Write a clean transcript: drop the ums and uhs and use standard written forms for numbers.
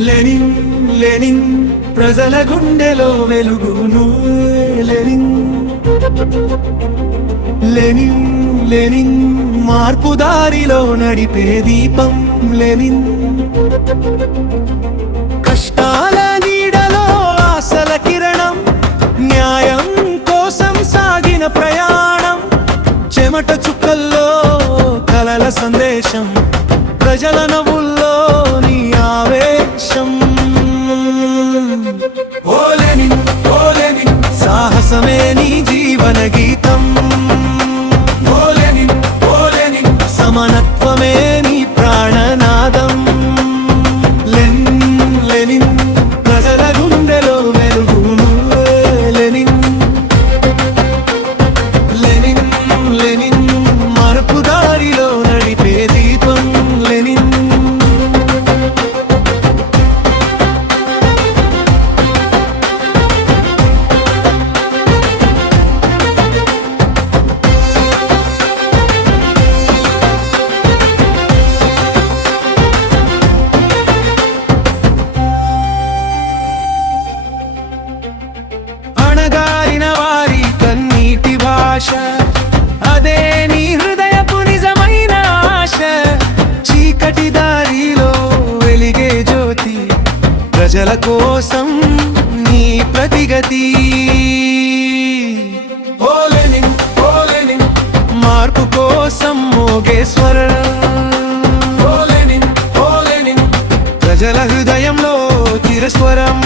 Lenin Lenin ప్రజల గుండెలో వెలుగు నువ్వే లెనిన్ లెనిన్ లెనిన్ మార్పు దారిలో నడిపే దీపం లెనిన్ కష్టాల నీడలో ఆశల కిరణం న్యాయం కోసం సాగిన ప్రయాణం చెమట చుక్కల్లో కలల సందేశం ప్రజల నవ్వుల్లో నీ ఆవేశం ఓ లెనిన్ ఓ లెనిన్ సాహసమే నీ జీవన గీతం ఓ లెనిన్ ఓ లెనిన్ సమానత్వమే నీ ప్రాణనాదం లెనిన్ లెనిన్ ప్రజల గుండెలో వెలుగు నువ్వే లెనిన్ లెనిన్ లెనిన్ మార్పు దారిలో నడిపే దీపం లెనిన్ అణగారిన వారి కన్నీటి భాష అదే నీ హృదయపు నిజమైన ఆశ చీకటి దారిలో వెలిగే జ్యోతి ప్రజల కోసం నీ ప్రతిగతి ఓ లెనిన్ ఓ లెనిన్ మార్పు కోసం మోగే స్వరం ఓ లెనిన్ ప్రజల హృదయంలో చిరస్వరం